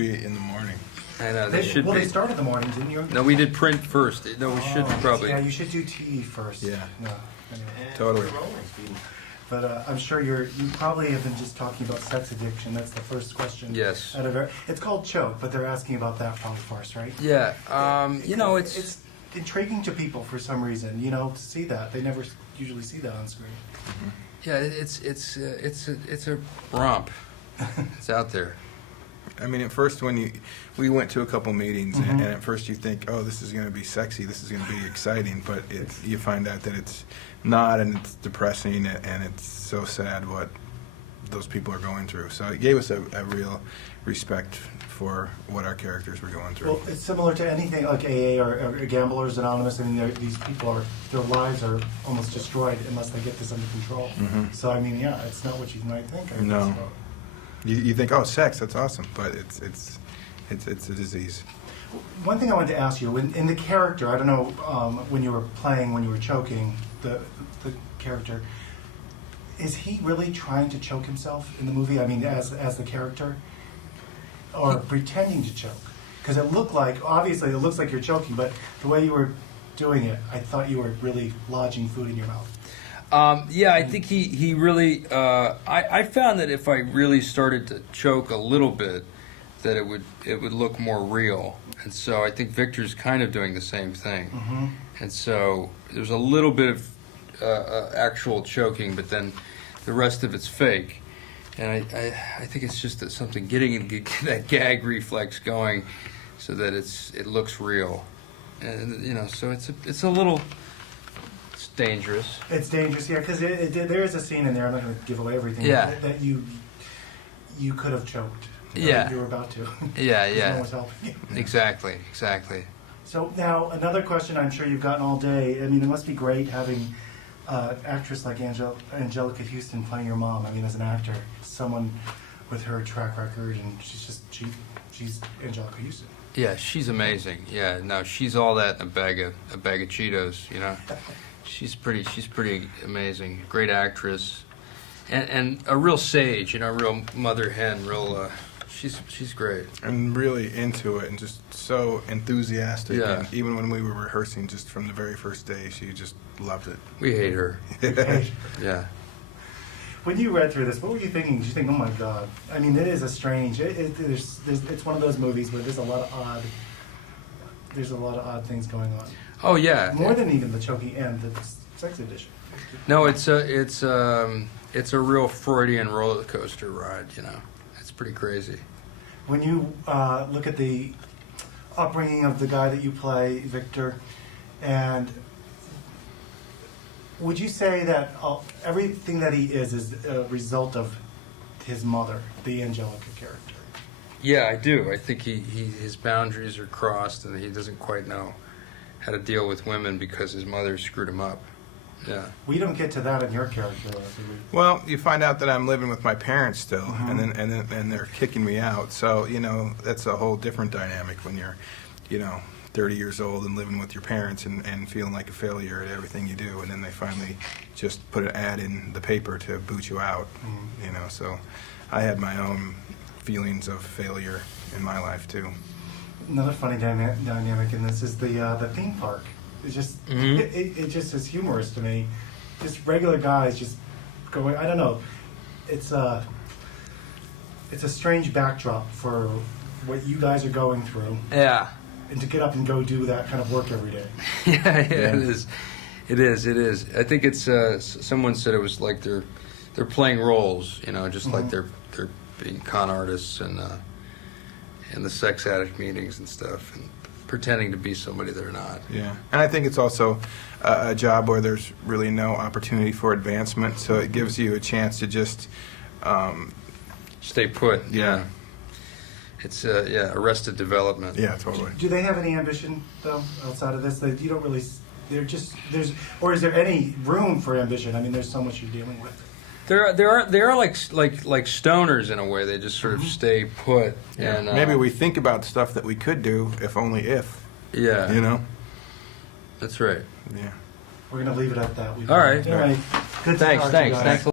be in the morning. I know, they should be. They start in the morning, didn't you? No, we did print first. No, we should probably. Yeah, you should do TV first. Yeah. No, anyway. Totally. But I'm sure you probably have been just talking about sex addiction. That's the first question. Yes. It's called Choke, but they're asking about that probably first, right? Yeah. You know, it's intriguing to people for some reason. You know, to see that they never usually see that on screen. Mm-hmm. Yeah, it's a romp. It's out there. I mean, at first we went to a couple meetings, Mm-hmm. and at first you think, oh, this is going to be sexy, this is going to be exciting, but you find out that it's not, and it's depressing, and it's so sad what those people are going through. So it gave us a real respect for what our characters were going through. Well, it's similar to anything like AA or Gamblers Anonymous. I mean, these people their lives are almost destroyed unless they get this under control. Mm-hmm. So I mean, yeah, it's not what you might think. I No. guess, so. You think, oh, sex, that's awesome, but it's a disease. One thing I wanted to ask you, in the character, I don't know, when you were choking the character, is he really trying to choke himself in the movie? I mean, as the character, or pretending to choke? Because obviously it looks like you're choking, but the way you were doing it, I thought you were really lodging food in your mouth. Yeah, I think he really. I found that if I really started to choke a little bit, that it would look more real, and so I think Victor's kind of doing the same thing, Mm-hmm. and so there's a little bit of actual choking, but then the rest of it's fake, and I think it's just that something getting that gag reflex going, so that it looks real, and you know, so it's a little. Dangerous. It's dangerous, yeah, because there is a scene in there. I'm not going to give away everything. Yeah. That you could have choked. Yeah. You were about to. Yeah, No yeah. one was helping you. Exactly. So now another question I'm sure you've gotten all day. I mean, it must be great having an actress like Angelica Houston playing your mom. I mean, as an actor, someone with her track record, and she's Angelica Houston. Yeah, she's amazing. Yeah, no, she's all that in a bag of Cheetos. You know, she's pretty amazing. Great actress, and a real sage. You know, a real mother hen. She's great. And really into it, and just so enthusiastic. Yeah. And even when we were rehearsing, just from the very first day, she just loved it. We hate her. Yeah. When you read through this, what were you thinking? Did you think, oh my God? I mean, it is a strange. It's one of those movies where there's a lot of odd things going on. Oh yeah. More than even the choking and the sex edition. No, it's a real Freudian roller coaster ride. You know, it's pretty crazy. When you look at the upbringing of the guy that you play, Victor, and would you say that everything that he is a result of his mother, the Angelica character? Yeah, I do. I think his boundaries are crossed, and he doesn't quite know how to deal with women because his mother screwed him up. Yeah. We don't get to that in your character, do we? Well, you find out that I'm living with my parents still, Mm-hmm. and they're kicking me out. So you know that's a whole different dynamic when you're, 30 years old and living with your parents and feeling like a failure at everything you do, and then they finally just put an ad in the paper to boot you out. Mm-hmm. So I had my own feelings of failure in my life too. Another funny dynamic in this is the theme park. It's just it just is humorous to me. Just regular guys just going. I don't know. It's a strange backdrop for what you guys are going through. Yeah. And to get up and go do that kind of work every day. Yeah, it is. I think it's someone said it was like they're playing roles, just like they're being con artists and the sex addict meetings and stuff, and pretending to be somebody they're not. Yeah, and I think it's also a job where there's really no opportunity for advancement, so it gives you a chance to just stay put. Yeah. It's arrested development. Yeah, totally. Do they have any ambition though outside of this? You don't really. They're just or is there any room for ambition? I mean, there's so much you're dealing with. They are like stoners in a way. They just sort of stay put. Yeah. And maybe we think about stuff that we could do if only if. Yeah. That's right. Yeah. We're gonna leave it at that. All right. Anyway, good to talk to you guys. Thanks.